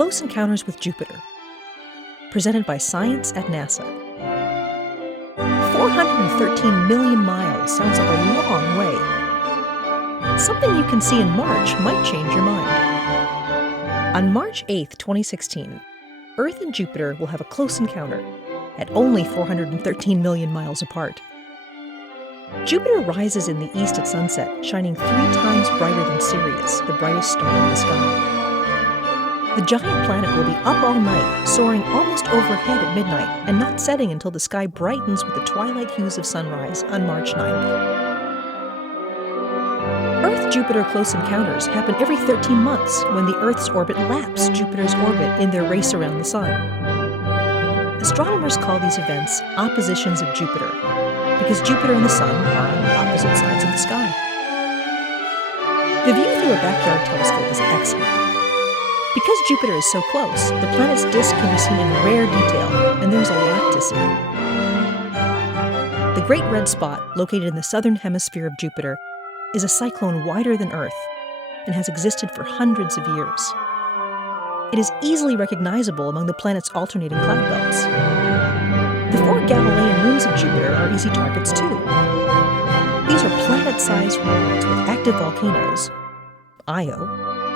Close Encounters with Jupiter, presented by Science at NASA. 413 million miles sounds like a long way. Something you can see in March might change your mind. On March 8, 2016, Earth and Jupiter will have a close encounter at only 413 million miles apart. Jupiter rises in the east at sunset, shining 3 times brighter than Sirius, the brightest star in the sky. The giant planet will be up all night, soaring almost overhead at midnight, and not setting until the sky brightens with the twilight hues of sunrise on March 9th. Earth-Jupiter close encounters happen every 13 months when the Earth's orbit laps Jupiter's orbit in their race around the Sun. Astronomers call these events oppositions of Jupiter, because Jupiter and the Sun are on opposite sides of the sky. The view through a backyard telescope is excellent. Because Jupiter is so close, the planet's disk can be seen in rare detail, and there's a lot to see. The Great Red Spot, located in the southern hemisphere of Jupiter, is a cyclone wider than Earth and has existed for hundreds of years. It is easily recognizable among the planet's alternating cloud belts. The 4 Galilean moons of Jupiter are easy targets too. These are planet-sized worlds with active volcanoes, Io,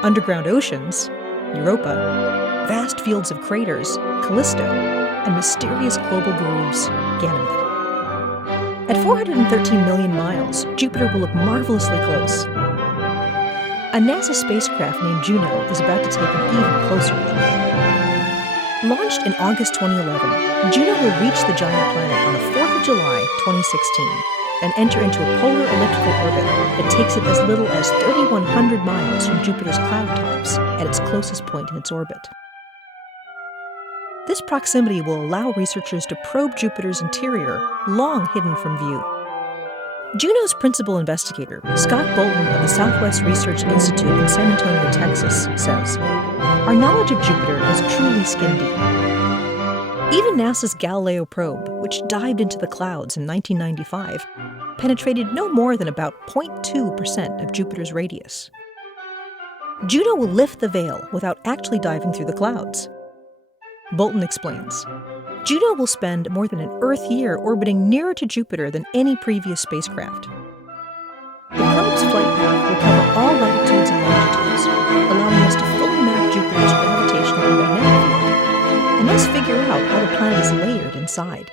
underground oceans, Europa, vast fields of craters, Callisto, and mysterious global grooves, Ganymede. At 413 million miles, Jupiter will look marvelously close. A NASA spacecraft named Juno is about to take an even closer look. Launched in August 2011, Juno will reach the giant planet on the 4th of July, 2016, and enter into a polar elliptical orbit that takes it as little as 3,100 miles from Jupiter's cloud tops at its closest point in its orbit. This proximity will allow researchers to probe Jupiter's interior, long hidden from view. Juno's principal investigator, Scott Bolton of the Southwest Research Institute in San Antonio, Texas, says, "Our knowledge of Jupiter is truly skin deep. Even NASA's Galileo probe, which dived into the clouds in 1995, penetrated no more than about 0.2% of Jupiter's radius. Juno will lift the veil without actually diving through the clouds." Bolton explains, "Juno will spend more than an Earth year orbiting nearer to Jupiter than any previous spacecraft. The probe's flight path will cover all latitudes and longitudes, allowing us to fully map Jupiter's gravitational and magnetic field, and thus figure out how the planet is layered inside."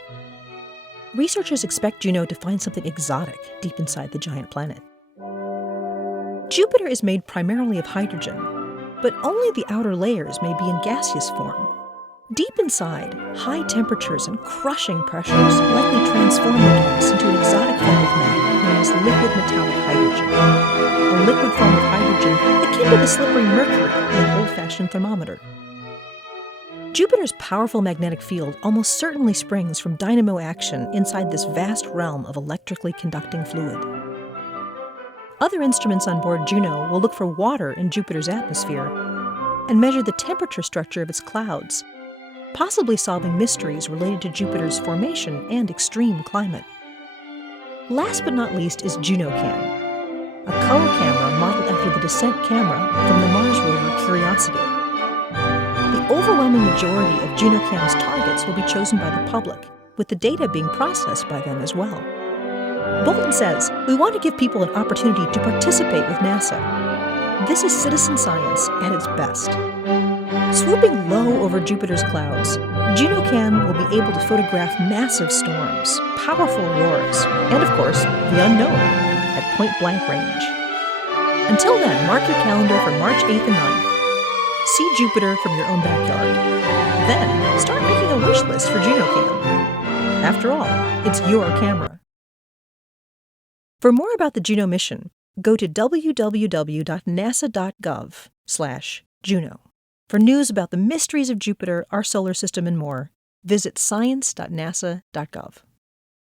Researchers expect Juno to find something exotic deep inside the giant planet. Jupiter is made primarily of hydrogen, but only the outer layers may be in gaseous form. Deep inside, high temperatures and crushing pressures likely transform the gas into an exotic form of matter known as liquid metallic hydrogen, a liquid form of hydrogen akin to the slippery mercury in an old-fashioned thermometer. Jupiter's powerful magnetic field almost certainly springs from dynamo action inside this vast realm of electrically conducting fluid. Other instruments on board Juno will look for water in Jupiter's atmosphere and measure the temperature structure of its clouds, possibly solving mysteries related to Jupiter's formation and extreme climate. Last but not least is JunoCam, a color camera modeled after the descent camera from the Mars rover Curiosity. The overwhelming majority of JunoCam's targets will be chosen by the public, with the data being processed by them as well. Bolton says, "We want to give people an opportunity to participate with NASA. This is citizen science at its best." Swooping low over Jupiter's clouds, JunoCam will be able to photograph massive storms, powerful auroras, and of course, the unknown at point-blank range. Until then, mark your calendar for March 8th and 9th. See Jupiter from your own backyard. Then, start making a wish list for JunoCam. After all, it's your camera. For more about the Juno mission, go to www.nasa.gov/Juno. For news about the mysteries of Jupiter, our solar system, and more, visit science.nasa.gov.